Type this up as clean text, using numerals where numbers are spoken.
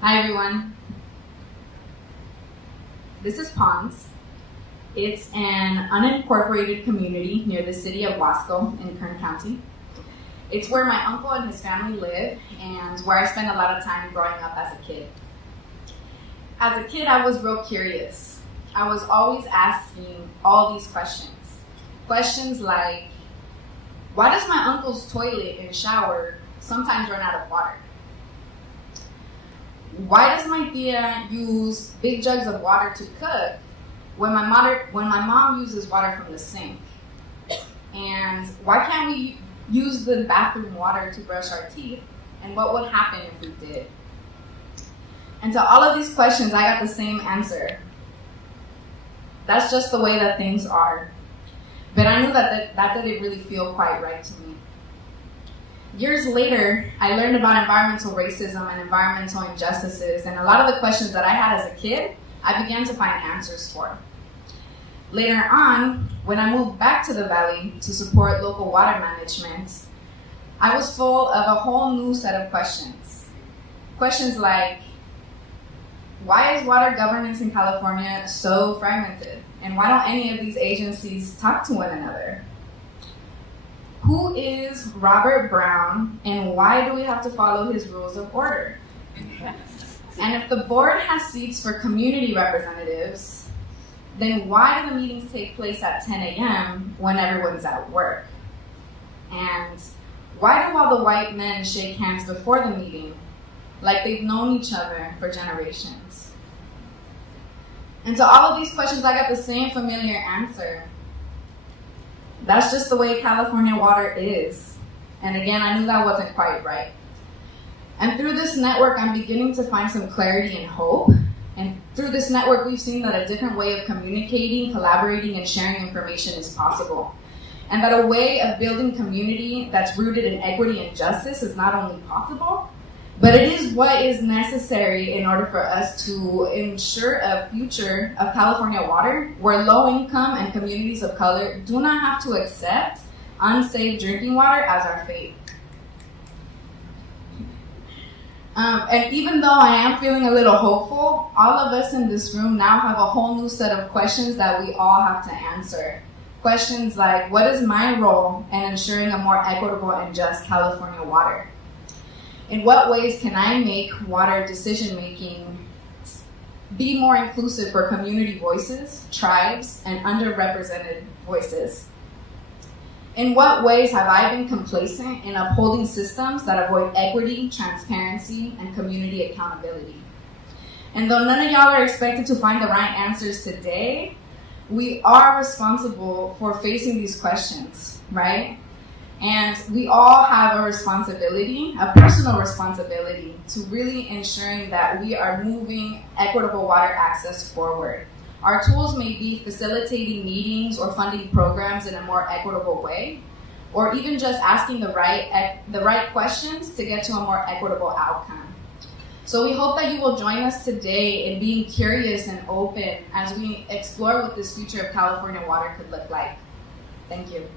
Hi everyone. This is Ponds. It's an unincorporated community near the city of Wasco in Kern County. It's where my uncle and his family live and where I spent a lot of time growing up as a kid. As a kid, I was real curious. I was always asking all these questions. Questions like, why does my uncle's toilet and shower sometimes run out of water? Why does my tia use big jugs of water to cook when my mom uses water from the sink? And why can't we use the bathroom water to brush our teeth? And what would happen if we did? And to all of these questions, I got the same answer. That's just the way that things are. But I knew that didn't really feel quite right to me. Years later, I learned about environmental racism and environmental injustices, and a lot of the questions that I had as a kid, I began to find answers for. Later on, when I moved back to the Valley to support local water management, I was full of a whole new set of questions. Questions like, why is water governance in California so fragmented? And why don't any of these agencies talk to one another? Who is Robert Brown, and why do we have to follow his rules of order? And if the board has seats for community representatives, then why do the meetings take place at 10 a.m. when everyone's at work? And why do all the white men shake hands before the meeting like they've known each other for generations? And to all of these questions, I got the same familiar answer. That's just the way California water is. And again, I knew that wasn't quite right. And through this network, I'm beginning to find some clarity and hope. And through this network, we've seen that a different way of communicating, collaborating, and sharing information is possible. And that a way of building community that's rooted in equity and justice is not only possible, but it is what is necessary in order for us to ensure a future of California water where low income and communities of color do not have to accept unsafe drinking water as our fate. And even though I am feeling a little hopeful, all of us in this room now have a whole new set of questions that we all have to answer. Questions like, what is my role in ensuring a more equitable and just California water? In what ways can I make water decision-making be more inclusive for community voices, tribes, and underrepresented voices? In what ways have I been complacent in upholding systems that avoid equity, transparency, and community accountability? And though none of y'all are expected to find the right answers today, we are responsible for facing these questions, right? And we all have a responsibility, a personal responsibility, to really ensuring that we are moving equitable water access forward. Our tools may be facilitating meetings or funding programs in a more equitable way, or even just asking the right questions to get to a more equitable outcome. So we hope that you will join us today in being curious and open as we explore what this future of California water could look like. Thank you.